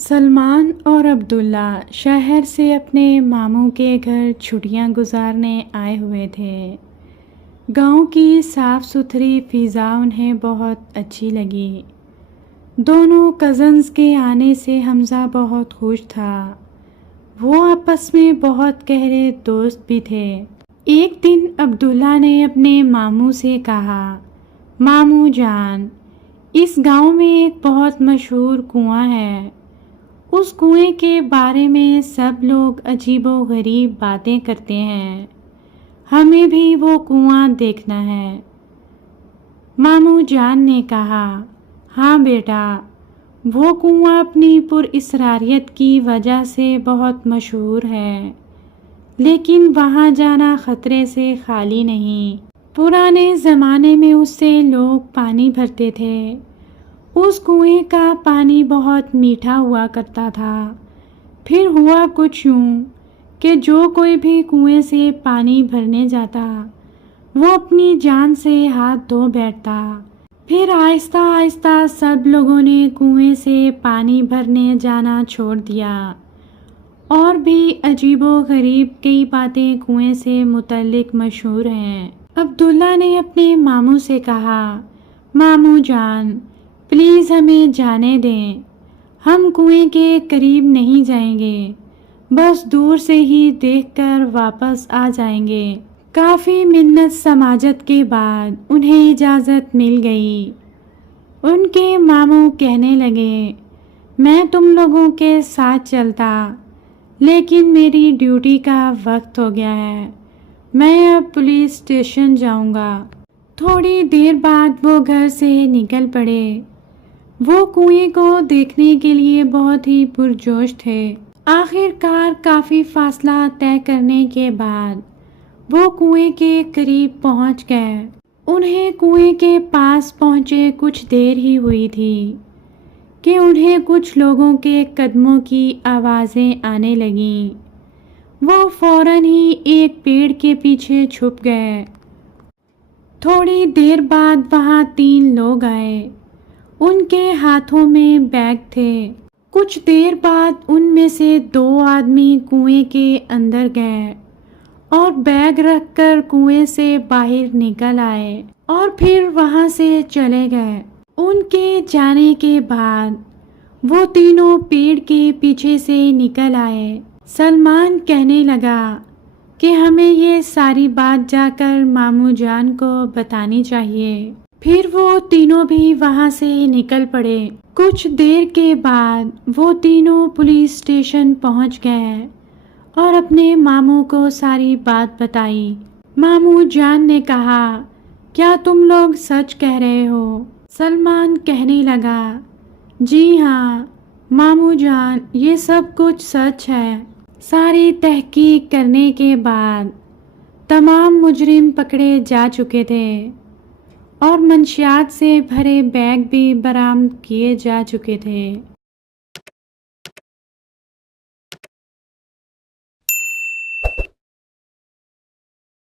سلمان اور عبداللہ شہر سے اپنے ماموں کے گھر چھٹیاں گزارنے آئے ہوئے تھے۔ گاؤں کی صاف ستھری فضا انہیں بہت اچھی لگی۔ دونوں کزنز کے آنے سے حمزہ بہت خوش تھا۔ وہ آپس میں بہت گہرے دوست بھی تھے۔ ایک دن عبداللہ نے اپنے ماموں سے کہا، ماموں جان، اس گاؤں میں ایک بہت مشہور کنواں ہے۔ اس کنویں کے بارے میں سب لوگ عجیب و غریب باتیں کرتے ہیں۔ ہمیں بھی وہ کنواں دیکھنا ہے۔ ماموں جان نے کہا، ہاں بیٹا، وہ کنواں اپنی پراسراریت کی وجہ سے بہت مشہور ہے، لیکن وہاں جانا خطرے سے خالی نہیں۔ پرانے زمانے میں اس سے لوگ پانی بھرتے تھے۔ اس کنویں کا پانی بہت میٹھا ہوا کرتا تھا۔ پھر ہوا کچھ یوں کہ جو کوئی بھی کنویں سے پانی بھرنے جاتا، وہ اپنی جان سے ہاتھ دھو بیٹھتا۔ پھر آہستہ آہستہ سب لوگوں نے کنویں سے پانی بھرنے جانا چھوڑ دیا۔ اور بھی عجیب و غریب کئی باتیں کنویں سے متعلق مشہور ہیں۔ عبداللہ نے اپنے ماموں سے کہا، ماموں جان، پلیز ہمیں جانے دیں۔ ہم کنویں کے قریب نہیں جائیں گے، بس دور سے ہی دیکھ کر واپس آ جائیں گے۔ کافی منت سماجت کے بعد انہیں اجازت مل گئی۔ ان کے ماموں کہنے لگے، میں تم لوگوں کے ساتھ چلتا، لیکن میری ڈیوٹی کا وقت ہو گیا ہے، میں اب پولیس اسٹیشن جاؤں گا۔ تھوڑی دیر بعد وہ گھر سے نکل پڑے۔ وہ کنویں کو دیکھنے کے لیے بہت ہی پرجوش تھے۔ آخر کار کافی فاصلہ طے کرنے کے بعد وہ کنویں کے قریب پہنچ گئے۔ انہیں کنویں کے پاس پہنچے کچھ دیر ہی ہوئی تھی کہ انہیں کچھ لوگوں کے قدموں کی آوازیں آنے لگیں۔ وہ فوراً ہی ایک پیڑ کے پیچھے چھپ گئے۔ تھوڑی دیر بعد وہاں 3 لوگ آئے۔ ان کے ہاتھوں میں بیگ تھے۔ کچھ دیر بعد ان میں سے 2 آدمی کنویں کے اندر گئے اور بیگ رکھ کر کنویں سے باہر نکل آئے اور پھر وہاں سے چلے گئے۔ ان کے جانے کے بعد وہ تینوں پیڑ کے پیچھے سے نکل آئے۔ سلمان کہنے لگا کہ ہمیں یہ ساری بات جا کر ماموں جان کو بتانی چاہیے۔ پھر وہ تینوں بھی وہاں سے نکل پڑے۔ کچھ دیر کے بعد وہ تینوں پولیس اسٹیشن پہنچ گئے اور اپنے ماموں کو ساری بات بتائی۔ ماموں جان نے کہا، کیا تم لوگ سچ کہہ رہے ہو؟ سلمان کہنے لگا، جی ہاں ماموں جان، یہ سب کچھ سچ ہے۔ ساری تحقیق کرنے کے بعد تمام مجرم پکڑے جا چکے تھے اور منشیات سے بھرے بیگ بھی برآمد کیے جا چکے تھے۔